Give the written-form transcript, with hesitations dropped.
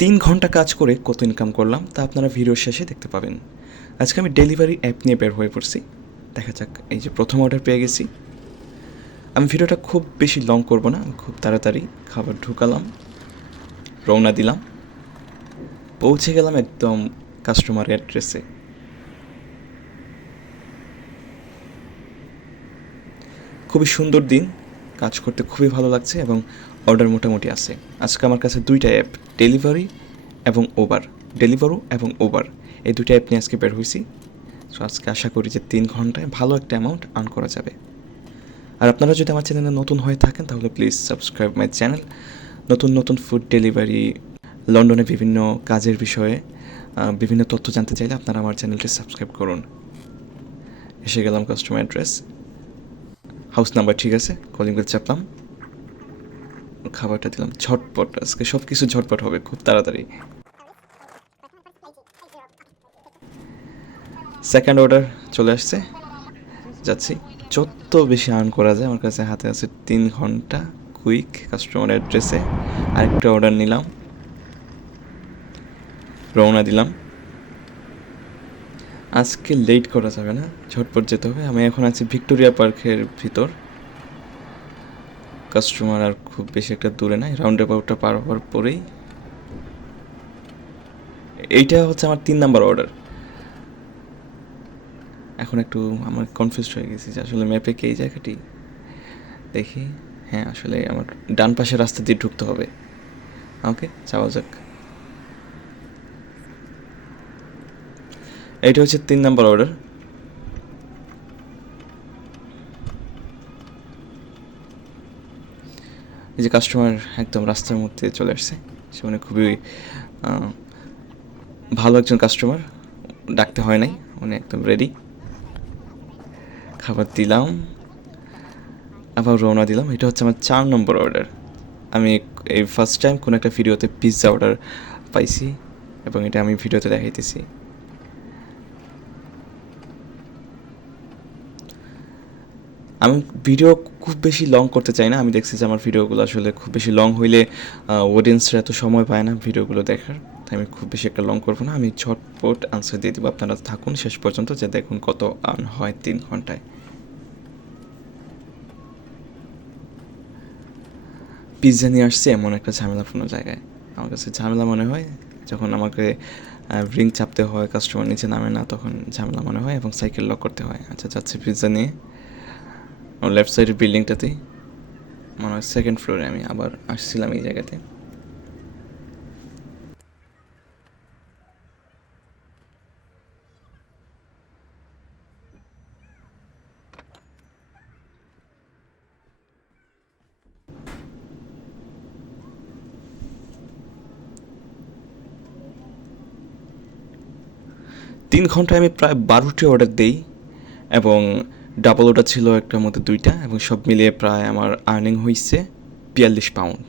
3 ঘন্টা কাজ করে কত ইনকাম করলাম তা আপনারা ভিডিওর শেষে দেখতে পাবেন। আজকে আমি ডেলিভারি অ্যাপ নিয়ে বের হয়ে পড়ছি। দেখা যাক, এই যে প্রথম অর্ডার পেয়ে গেছি। আমি ভিডিওটা খুব বেশি লং করব না, আমি খুব তাড়াতাড়ি খাবার ঢুকালাম, রওনা দিলাম, পৌঁছে গেলাম একদম কাস্টমার অ্যাড্রেসে। খুবই সুন্দর দিন, কাজ করতে খুবই ভালো লাগছে এবং অর্ডার মোটামুটি আছে। আজকে আমার কাছে 2টা অ্যাপ, ডেলিভারো এবং ওবার, এই 2টা অ্যাপ নিয়ে আজকে বের হয়েছি। সো আজকে আশা করি যে 3 ঘন্টায় ভালো একটা অ্যামাউন্ট আর্ন করা যাবে। আর আপনারা যদি আমার চ্যানেলে নতুন হয়ে থাকেন তাহলে প্লিজ সাবস্ক্রাইব মাই চ্যানেল। নতুন নতুন ফুড ডেলিভারি, লন্ডনে বিভিন্ন কাজের বিষয়ে বিভিন্ন তথ্য জানতে চাইলে আপনারা আমার চ্যানেলটি সাবস্ক্রাইব করুন। এসে গেলাম কাস্টমার অ্যাড্রেস, হাউস নাম্বার ঠিক আছে, কলিং বেল চাপলাম, খাবারটা দিলাম। ঝটপট, আজকে সব কিছু ঝটপট হবে, খুব তাড়াতাড়ি। সেকেন্ড অর্ডার চলে আসছে, যাচ্ছি। যত বেশি আর্ন করা যায়, আমার কাছে হাতে আছে 3 ঘন্টা। কুইক কাস্টমার অ্যাড্রেসে আরেকটা অর্ডার নিলাম, রওনা দিলাম। আজকে লেট করা যাবে না, ঝটপট যেতে হবে। আমি এখন আছি ভিক্টোরিয়া পার্কের ভিতর। কাস্টমার আর খুব বেশি একটা দূরে নাই, রাউন্ড অ্যাবাউটটা পার হওয়ার পরেই। এইটা হচ্ছে আমার 3 নাম্বার অর্ডার। এখন একটু আমার কনফিউজ হয়ে গেছি যে আসলে ম্যাপে কে এই জায়গাটি। দেখি, হ্যাঁ আসলে আমার ডান পাশের রাস্তা দিয়ে ঢুকতে হবে। ওকে, যাওয়া যাক। এইটা হচ্ছে 3 নাম্বার অর্ডার। এই যে কাস্টমার একদম রাস্তার মধ্যে চলে আসছে, সে মানে খুবই ভালো একজন কাস্টমার, ডাকতে হয় নাই, উনি একদম রেডি। খাবার দিলাম, আবার রওনা দিলাম। এটা হচ্ছে আমার 4 নম্বর অর্ডার। আমি এই ফার্স্ট টাইম কোনো একটা ভিডিওতে পিৎজা অর্ডার পাইছি এবং এটা আমি ভিডিওতে দেখাইতেছি। আমি ভিডিও খুব বেশি লং করতে চাই না। আমি দেখছি যে আমার ভিডিওগুলো আসলে খুব বেশি লং হইলে অডিয়েন্সরা এত সময় পায় না ভিডিওগুলো দেখার, তাই আমি খুব বেশি একটা লং করবো না। আমি ঝটপট আনসার দিয়ে দেবো, আপনারা থাকুন শেষ পর্যন্ত, যে দেখুন কত আর্ন হয় 3 ঘন্টায়। পিৎজা নিয়ে আসছে এমন একটা ঝামেলাপূর্ণ জায়গায়। আমার কাছে ঝামেলা মনে হয় যখন আমাকে রিং চাপতে হয়, কাস্টমার নিচে নামে না, তখন ঝামেলা মনে হয় এবং সাইকেল লক করতে হয়। আচ্ছা, যাচ্ছে পিৎজা নিয়ে। লেফট সাইডের বিল্ডিংটাতেই, মনে হয় 2nd ফ্লোরে আমি আবার আসছিলাম এই জায়গাতে। তিন ঘন্টায় আমি প্রায় 12টি অর্ডার দিই এবং ডাবল অর্ডার ছিল একটার মধ্যে 2টা, এবং সব মিলিয়ে প্রায় আমার আর্নিং হয়েছে 42 পাউন্ড।